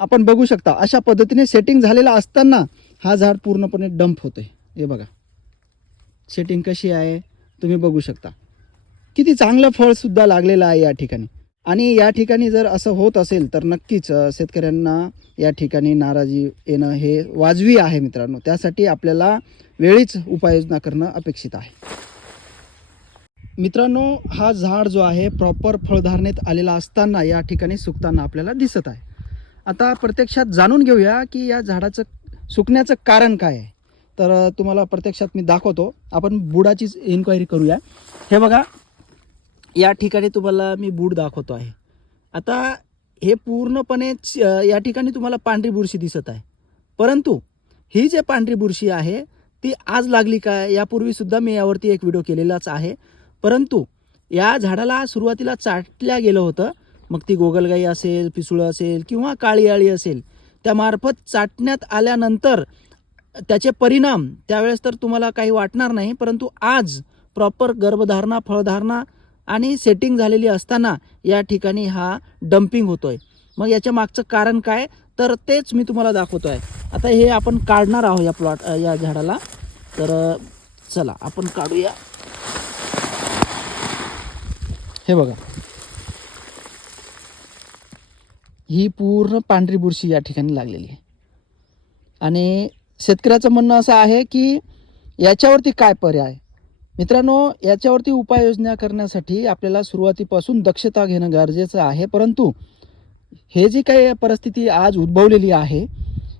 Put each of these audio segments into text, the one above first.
आपण बघू शकता अशा पद्धतीने सेटिंग झालेला असताना हा झाड पूर्णपणे डंप होतोय. हे बघा. सेटिंग कशी आहे? तुम्ही बघू शकता. किती चांगलं फळ सुद्धा लागलेलं आहे या ठिकाणी. आणि या ठिकाणी जर असं होत असेल तर नक्कीच शेतकऱ्यांना या ठिकाणी नाराजी येणं हे वाजवी आहे मित्रांनो. त्यासाठी आपल्याला वेळीच उपाययोजना करणं अपेक्षित आहे. मित्रांनो हा झाड जो आहे प्रॉपर फळधारणेत आलेला असताना या ठिकाणी सुकताना आपल्याला दिसत आहे. आता प्रत्यक्षात जाणून घेऊया की या झाडाचं सुकण्याचं कारण काय आहे. तर तुम्हाला प्रत्यक्षात मी दाखवतो. आपण बुडाचीच इन्क्वायरी करूया. हे बघा या ठिकाणी तुम्हाला मी बूड दाखवतो आहे. आता हे पूर्णपणे या ठिकाणी तुम्हाला पांढरी बुरशी दिसत आहे. परंतु ही जे पांढरी बुरशी आहे ती आज लागली काय यापूर्वीसुद्धा मी यावरती एक व्हिडिओ केलेलाच आहे. परंतु या झाडाला सुरुवातीला चाटल्या गेलं होतं. मग ती गोगलगाई असेल पिसुळं असेल किंवा काळी आळी असेल त्यामार्फत चाटण्यात आल्यानंतर त्याचे परिणाम त्यावेळेस तर तुम्हाला काही वाटणार नाही परंतु आज प्रॉपर गर्भधारणा फळधारणा आणि सेटिंग झालेली असताना या ठिकाणी हा डम्पिंग आहे मग याच्या मागचं कारण काय? तर तेच मी तुम्हाला दाखवतो आहे आता हे आपण काढणार आहोत या प्लॉट या झाडाला. तर चला आपण काढूया. हे बघा. ही पूर्ण पांढरी बुरशी या ठिकाणी लागलेली आहे. आणि शेतकऱ्याचं म्हणणं असं आहे की याच्यावरती काय पर्याय? मित्रांनो याच्यावरती उपाययोजना करण्यासाठी आपल्याला सुरुवातीपासून दक्षता घेणं गरजेचं आहे. परंतु हे जी काही परिस्थिती आज उद्भवलेली आहे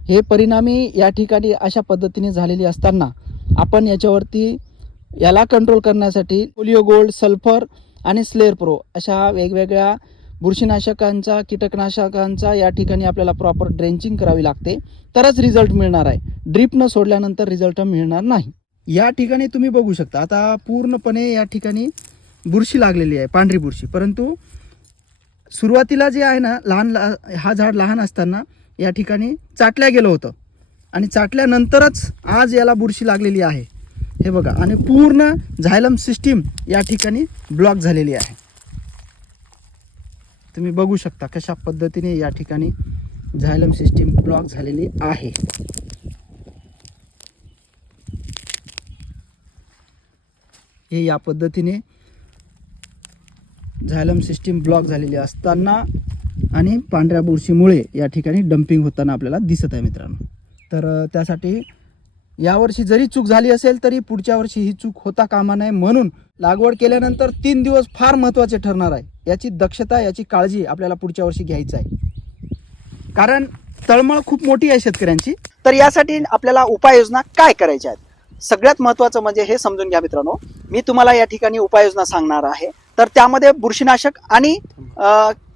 हे परिणामी या ठिकाणी अशा पद्धतीने झालेली असताना आपण याच्यावरती याला कंट्रोल करण्यासाठी पोलिओ गोल्ड सल्फर आणि स्लेअर प्रो अशा वेगवेगळ्या बुरशीनाशकांचा कीटकनाशकांचा या ठिकाणी आपल्याला प्रॉपर ड्रेंचिंग करावी लागते. तरच रिझल्ट मिळणार आहे. ड्रीप न सोडल्यानंतर रिझल्ट मिळणार नाही. या ठिकाणी तुम्ही बघू शकता. आता पूर्णपणे या ठिकाणी बुरशी लागलेली आहे पांढरी बुरशी. परंतु सुरुवातीला जे आहे ना लहान ला- हा झाड लहान असताना या ठिकाणी चाटल्या गेलं होतं. आणि चाटल्यानंतरच आज याला बुरशी लागलेली आहे. हे बघा. आणि पूर्ण झायलम सिस्टीम या ठिकाणी ब्लॉक झालेली आहे. तुम्ही बघू शकता कशा पद्धतीने या ठिकाणी झायलम सिस्टीम ब्लॉक झालेली आहे. हे या पद्धतीने झायलम सिस्टीम ब्लॉक झालेली असताना आणि पांढऱ्या बुरशीमुळे या ठिकाणी डम्पिंग होताना आपल्याला दिसत आहे मित्रांनो. तर त्यासाठी यावर्षी जरी चूक झाली असेल तरी पुढच्या वर्षी ही चूक होता कामा नये म्हणून लागवड केल्यानंतर तीन दिवस फार महत्त्वाचे ठरणार आहे. याची दक्षता याची काळजी आपल्याला पुढच्या वर्षी घ्यायचं आहे. कारण तळमळ खूप मोठी आहे शेतकऱ्यांची. तर यासाठी आपल्याला उपाययोजना काय करायच्या आहेत? सगळ्यात महत्वाचं म्हणजे हे समजून घ्या मित्रांनो. मी तुम्हाला या ठिकाणी उपाययोजना सांगणार आहे. तर त्यामध्ये बुरशीनाशक आणि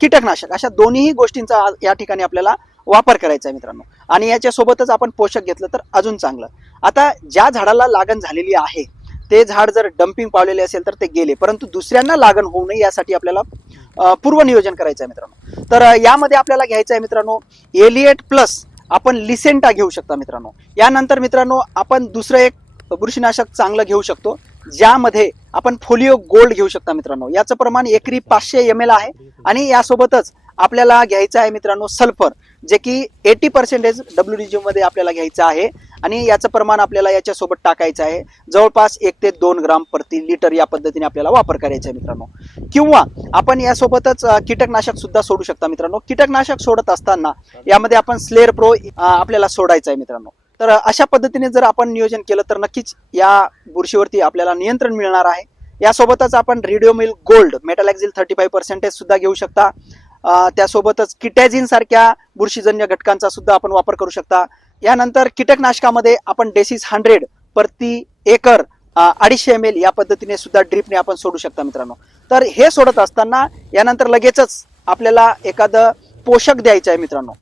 कीटकनाशक अशा दोन्ही गोष्टींचा या ठिकाणी आपल्याला वापर करायचा आहे मित्रांनो. आणि याच्यासोबतच आपण पोषक घेतलं तर अजून चांगलं. आता ज्या झाडाला लागण झालेली आहे ते झाड जर डम्पिंग पावलेले असेल तर ते गेले. परंतु दुसऱ्यांना लागण होऊ नये यासाठी आपल्याला पूर्व पूर्वनियोजन करायचं आहे मित्रांनो. तर यामध्ये आपल्याला घ्यायचं आहे मित्रांनो एलिएट प्लस आपण लिसेंटा घेऊ शकता मित्रांनो. यानंतर मित्रांनो आपण दुसरं एक बुरशीनाशक चांगलं घेऊ शकतो ज्यामध्ये आपण फोलिओ गोल्ड घेऊ शकता मित्रांनो. याचं प्रमाण एकरी पाचशे एम एल आहे आणि यासोबतच आपल्याला घ्यायचं आहे मित्रांनो सल्फर जे की एटी पर्सेंटेज डब्ल्यू डी मध्ये आपल्याला घ्यायचं आहे. आणि याचं प्रमाण आपल्याला याच्यासोबत टाकायचं आहे. जवळपास एक ते दोन ग्राम प्रति लिटर या पद्धतीने आपल्याला वापर करायचा आहे मित्रांनो. किंवा आपण यासोबतच कीटकनाशक सुद्धा सोडू शकता मित्रांनो. कीटकनाशक सोडत असताना यामध्ये आपण स्लेअर प्रो आपल्याला सोडायचं आहे मित्रांनो. तर अशा पद्धतीने जर आपण नियोजन केलं तर नक्कीच या बुरशीवरती आपल्याला नियंत्रण मिळणार आहे. यासोबतच आपण Ridomil gold metalaxyl thirty five percentage सुद्धा घेऊ शकता. त्यासोबतच किटॅझिन सारख्या बुरशीजन्य घटकांचा सुद्धा आपण वापर करू शकता. यानंतर कीटकनाशकामध्ये आपण डेसिस हंड्रेड प्रति एकर अडीचशे एम एल या पद्धतीने सुद्धा ड्रिपने आपण सोडू शकता मित्रांनो. तर हे सोडत असताना यानंतर लगेचच आपल्याला एखादं पोषक द्यायचं आहे मित्रांनो.